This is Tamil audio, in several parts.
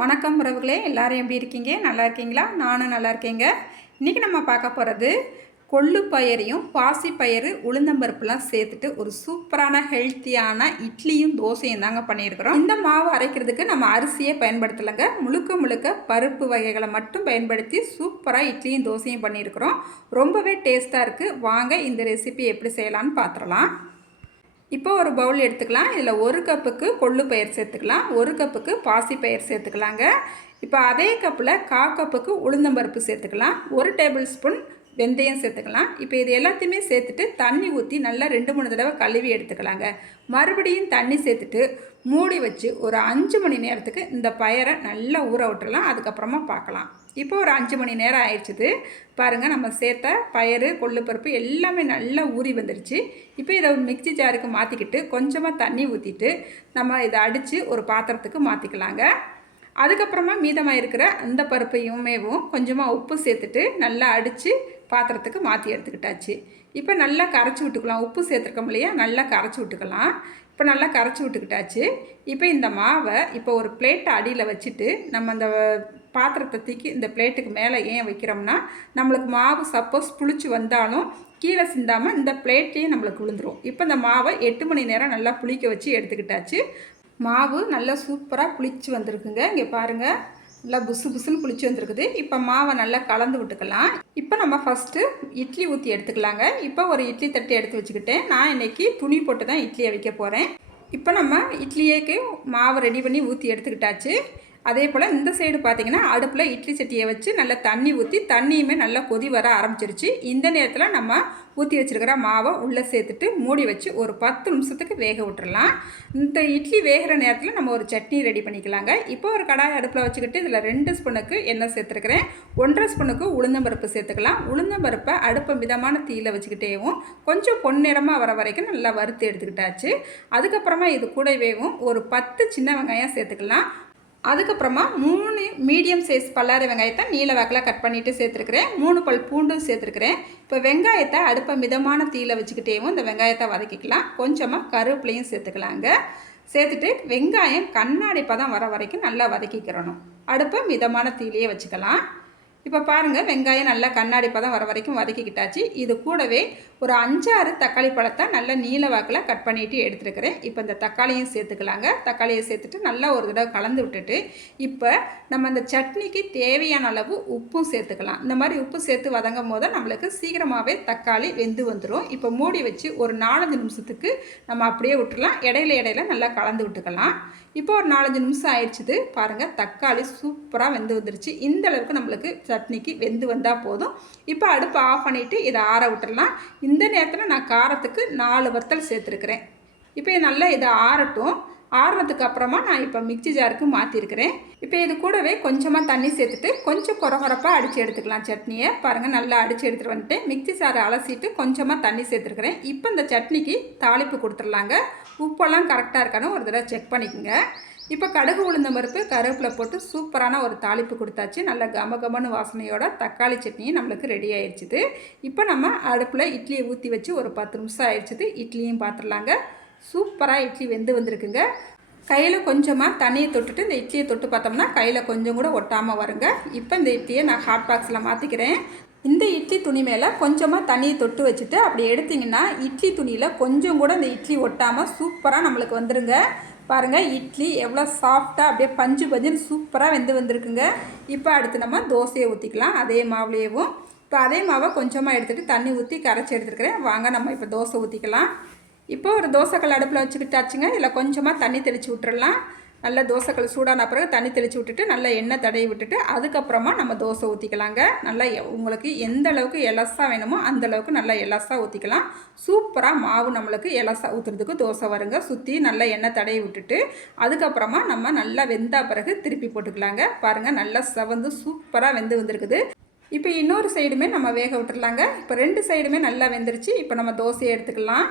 வணக்கம் உறவுகளே எல்லாரும் எப்படி இருக்கீங்க? நல்லா இருக்கீங்களா? நானும் நல்லா இருக்கேங்க. இன்றைக்கி நம்ம பார்க்க போகிறது கொள்ளு பயிரையும் பாசி பயிறு உளுந்தம்பருப்புலாம் சேர்த்துட்டு ஒரு சூப்பரான ஹெல்த்தியான இட்லியும் தோசையும் தாங்க பண்ணியிருக்கிறோம். இந்த மாவு அரைக்கிறதுக்கு நம்ம அரிசியே பயன்படுத்தலைங்க. முழுக்க முழுக்க பருப்பு வகைகளை மட்டும் பயன்படுத்தி சூப்பராக இட்லியும் தோசையும் பண்ணியிருக்கிறோம். ரொம்பவே டேஸ்ட்டாக இருக்குது வாங்க இந்த ரெசிபி எப்படி செய்யலான்னு பார்த்துடலாம். இப்போ ஒரு பவுல் எடுத்துக்கலாம். இதில் ஒரு கப்புக்கு கொள்ளு பயிர் சேர்த்துக்கலாம். ஒரு கப்புக்கு பாசி பயிர் சேர்த்துக்கலாங்க. இப்போ அதே கப்பில் கா கப்புக்கு உளுந்தம்பருப்பு சேர்த்துக்கலாம். ஒரு டேபிள் ஸ்பூன் வெந்தயம் சேர்த்துக்கலாம். இப்போ இது எல்லாத்தையுமே சேர்த்துட்டு தண்ணி ஊற்றி நல்லா ரெண்டு மூணு தடவை கழுவி எடுத்துக்கலாங்க. மறுபடியும் தண்ணி சேர்த்துட்டு மூடி வச்சு ஒரு அஞ்சு மணி நேரத்துக்கு இந்த பயரை நல்லா ஊற விட்டுறலாம். அதுக்கப்புறமா பார்க்கலாம். இப்போ ஒரு அஞ்சு மணி நேரம் ஆயிடுச்சுது. பாருங்கள் நம்ம சேர்த்த பயறு கொள்ளுப்பருப்பு எல்லாமே நல்லா ஊறி வந்துருச்சு. இப்போ இதை மிக்சி ஜாருக்கு மாற்றிக்கிட்டு கொஞ்சமாக தண்ணி ஊற்றிட்டு நம்ம இதை அடித்து ஒரு பாத்திரத்துக்கு மாற்றிக்கலாங்க அதுக்கப்புறமா மீதமாக இருக்கிற அந்த பருப்பையுமேவும் கொஞ்சமாக உப்பு சேர்த்துட்டு நல்லா அடித்து பாத்திரத்துக்கு மாற்றி எடுத்துக்கிட்டாச்சு. இப்போ நல்லா கரைச்சி விட்டுக்கலாம். உப்பு சேர்த்துருக்கோம் இல்லையா? நல்லா கரைச்சி விட்டுக்கலாம். இப்போ நல்லா கரைச்சி விட்டுக்கிட்டாச்சு. இப்போ இந்த மாவை இப்போ ஒரு பிளேட்டை அடியில் வச்சுட்டு நம்ம அந்த பாத்திரத்தை தூக்கி இந்த பிளேட்டுக்கு மேலே ஏன் வைக்கிறோம்னா நம்மளுக்கு மாவு சப்போஸ் புளிச்சு வந்தாலும் கீழே சிந்தாமல் இந்த பிளேட்டையும் நம்மளுக்கு விழுந்துடும் இப்போ இந்த மாவை எட்டு மணி நேரம் நல்லா புளிக்க வச்சு எடுத்துக்கிட்டாச்சு. மாவு நல்லா சூப்பராக புளிச்சு வந்திருக்குங்க. இங்கே பாருங்கள் நல்லா புசு புசுன்னு புளிச்சு வந்திருக்குது. இப்போ மாவை நல்லா கலந்து விட்டுக்கலாம். இப்போ நம்ம ஃபஸ்ட்டு இட்லி ஊற்றி எடுத்துக்கலாங்க. இப்போ ஒரு இட்லி தட்டு எடுத்து வச்சுக்கிட்டேன். நான் இன்றைக்கி துணி போட்டு தான் இட்லியை வைக்க போகிறேன் இப்போ நம்ம இட்லியேக்கு மாவு ரெடி பண்ணி ஊற்றி எடுத்துக்கிட்டாச்சு. அதே போல் இந்த சைடு பார்த்தீங்கன்னா அடுப்பில் இட்லி சட்டியை வச்சு நல்லா தண்ணி ஊற்றி தண்ணியுமே நல்லா கொதி வர ஆரம்பிச்சிருச்சு. இந்த நேரத்தில் நம்ம ஊற்றி வச்சுருக்கிற மாவை உள்ளே சேர்த்துட்டு மூடி வச்சு ஒரு பத்து நிமிஷத்துக்கு வேக விட்டுறலாம். இந்த இட்லி வேகிற நேரத்தில் நம்ம ஒரு சட்னி ரெடி பண்ணிக்கலாங்க. இப்போ ஒரு கடாய் அடுப்பில் வச்சுக்கிட்டு இதில் ரெண்டு ஸ்பூனுக்கு எண்ணெய் சேர்த்துருக்கிறேன். ஒன்றரை ஸ்பூனுக்கு உளுந்தம்பருப்பு சேர்த்துக்கலாம். உளுந்தம்பருப்பை அடுப்பை மிதமான தீயில் வச்சுக்கிட்டேவும் கொஞ்சம் பொன்னிறமாக வர வரைக்கும் நல்லா வறுத்து எடுத்துக்கிட்டாச்சு. அதுக்கப்புறமா இது கூடவேவும் ஒரு பத்து சின்ன வெங்காயம் சேர்த்துக்கலாம். அதுக்கப்புறமா மூணு மீடியம் சைஸ் பல்லாரி வெங்காயத்தை நீல வாக்கில் கட் பண்ணிவிட்டு சேர்த்துருக்குறேன். மூணு பல் பூண்டும் சேர்த்துருக்குறேன். இப்போ வெங்காயத்தை அடுப்பை மிதமான தீயில் வச்சுக்கிட்டேவும் இந்த வெங்காயத்தை வதக்கிக்கலாம். கொஞ்சமாக கருவேப்பிலையும் சேர்த்துக்கலாங்க. சேர்த்துட்டு வெங்காயம் கண்ணாடி பதம் வர வரைக்கும் நல்லா வதக்கிக்கிறணும். அடுப்பை மிதமான தீலையே வச்சுக்கலாம். இப்போ பாருங்கள் வெங்காயம் நல்லா கண்ணாடி பதம் வர வரைக்கும் வதக்கிக்கிட்டாச்சு. இது கூடவே ஒரு அஞ்சாறு தக்காளி பழத்தை நல்லா நீல வாக்கில் கட் பண்ணிவிட்டு எடுத்துருக்கிறேன். இப்போ இந்த தக்காளியும் சேர்த்துக்கலாங்க. தக்காளியை சேர்த்துட்டு நல்லா ஒரு தடவை கலந்து விட்டுட்டு இப்போ நம்ம அந்த சட்னிக்கு தேவையான அளவு உப்பும் சேர்த்துக்கலாம். இந்த மாதிரி உப்பு சேர்த்து வதங்கும் போது நம்மளுக்கு சீக்கிரமாகவே தக்காளி வெந்து வந்துடும் இப்போ மூடி வச்சு ஒரு நாலஞ்சு நிமிஷத்துக்கு நம்ம அப்படியே விட்டுடலாம் இடையில இடையில நல்லா கலந்து விட்டுக்கலாம். இப்போ ஒரு நாலஞ்சு நிமிஷம் ஆயிடுச்சுது. பாருங்கள் தக்காளி சூப்பராக வெந்து வந்துருச்சு. இந்த அளவுக்கு நம்மளுக்கு சட்னிக்கு வெந்து வந்தால் போதும். இப்போ அடுப்பு ஆஃப் பண்ணிவிட்டு இதை ஆற விட்டுடலாம் இந்த நேரத்தில் நான் காரத்துக்கு நாலு வத்தல் சேர்த்துருக்குறேன். இப்போ நல்லா இதை ஆறட்டும். ஆறுனதுக்கு அப்புறமா நான் இப்போ மிக்சி ஜாருக்கு மாற்றிருக்கிறேன் இப்போ இது கூடவே கொஞ்சமாக தண்ணி சேர்த்துட்டு கொஞ்சம் குறகுறப்பாக அடித்து எடுத்துக்கலாம் சட்னியை. பாருங்கள் நல்லா அடித்து எடுத்துகிட்டு வந்துட்டு மிக்சி சாரை அலசிட்டு கொஞ்சமாக தண்ணி சேர்த்துருக்குறேன். இப்போ இந்த சட்னிக்கு தாளிப்பு கொடுத்துடலாங்க. உப்பெல்லாம் கரெக்டாக இருக்கானு ஒரு தடவை செக் பண்ணிக்கோங்க. இப்போ கடுகு உளுந்த பருப்பு கருவேப்பிலை போட்டு சூப்பரான ஒரு தாளிப்பு கொடுத்தாச்சு. நல்ல கம கமனு வாசனையோட தக்காளி சட்னியும் நம்மளுக்கு ரெடி ஆயிடுச்சுது இப்போ நம்ம அடுப்பில் இட்லியை ஊற்றி வச்சு ஒரு பத்து நிமிஷம் ஆயிடுச்சுது இட்லியும் பார்த்துடலாங்க சூப்பராக இட்லி வெந்து வந்திருக்குங்க. கையில் கொஞ்சமாக தண்ணியை தொட்டுட்டு இந்த இட்லியை தொட்டு பார்த்தோம்னா கையில் கொஞ்சம் கூட ஒட்டாமல் வருங்க. இப்போ இந்த இட்லியை நான் ஹாட் பாக்ஸில் மாற்றிக்கிறேன் இந்த இட்லி துணி மேலே கொஞ்சமாக தண்ணியை தொட்டு வச்சுட்டு அப்படி எடுத்திங்கன்னா இட்லி துணியில் கொஞ்சம் கூட இந்த இட்லி ஒட்டாமல் சூப்பராக நம்மளுக்கு வந்துடுங்க பாருங்கள் இட்லி எவ்வளோ சாஃப்டாக அப்படியே பஞ்சு பஞ்சுன்னு சூப்பராக வெந்து வந்திருக்குங்க. இப்போ அடுத்து நம்ம தோசையை ஊற்றிக்கலாம் அதே மாவுலேயேவும். இப்போ அதே மாவை கொஞ்சமாக எடுத்துகிட்டு தண்ணி ஊற்றி கரைச்சி எடுத்துருக்கிறேன். வாங்க நம்ம இப்போ தோசை ஊற்றிக்கலாம் இப்போ ஒரு தோசைக்கல் அடுப்பில் வச்சுக்கிட்டாச்சுங்க. இல்லை கொஞ்சமாக தண்ணி தெளித்து விட்டுறலாம். நல்ல தோசைக்கல் சூடான பிறகு தண்ணி தெளித்து விட்டுட்டு நல்லா எண்ணெய் தடவி விட்டுட்டு அதுக்கப்புறமா நம்ம தோசை ஊற்றிக்கலாங்க நல்லா உங்களுக்கு எந்த அளவுக்கு எலசாக வேணுமோ அந்த அளவுக்கு நல்லா எலசாக ஊற்றிக்கலாம் சூப்பராக மாவு நம்மளுக்கு எலசாக ஊற்றுறதுக்கு தோசை வருங்க. சுற்றி நல்லா எண்ணெய் தடவி விட்டுட்டு அதுக்கப்புறமா நம்ம நல்லா வெந்தா பிறகு திருப்பி போட்டுக்கலாங்க. பாருங்கள் நல்லா செவந்து சூப்பராக வெந்து வந்திருக்குது. இப்போ இன்னொரு சைடுமே நம்ம வேக விட்டுடலாங்க இப்போ ரெண்டு சைடுமே நல்லா வெந்துருச்சு. இப்போ நம்ம தோசையை எடுத்துக்கலாம்.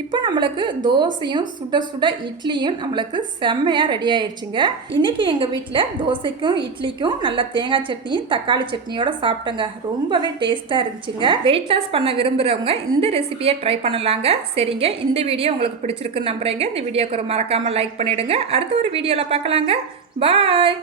இப்போ நம்மளுக்கு தோசையும் சுட சுட இட்லியும் நம்மளுக்கு செம்மையாக ரெடி ஆயிடுச்சுங்க இன்றைக்கி எங்கள் வீட்டில் தோசைக்கும் இட்லிக்கும் நல்ல தேங்காய் சட்னியும் தக்காளி சட்னியோட சாப்பிட்டோங்க. ரொம்பவே டேஸ்ட்டாக இருந்துச்சுங்க. வெயிட் லாஸ் பண்ண விரும்புகிறவங்க இந்த ரெசிபியை ட்ரை பண்ணலாங்க. சரிங்க இந்த வீடியோ உங்களுக்கு பிடிச்சிருக்குன்னு நம்புகிறேங்க இந்த வீடியோக்கு ஒரு மறக்காமல் லைக் பண்ணிவிடுங்க அடுத்த ஒரு வீடியோவில் பார்க்கலாங்க. பாய்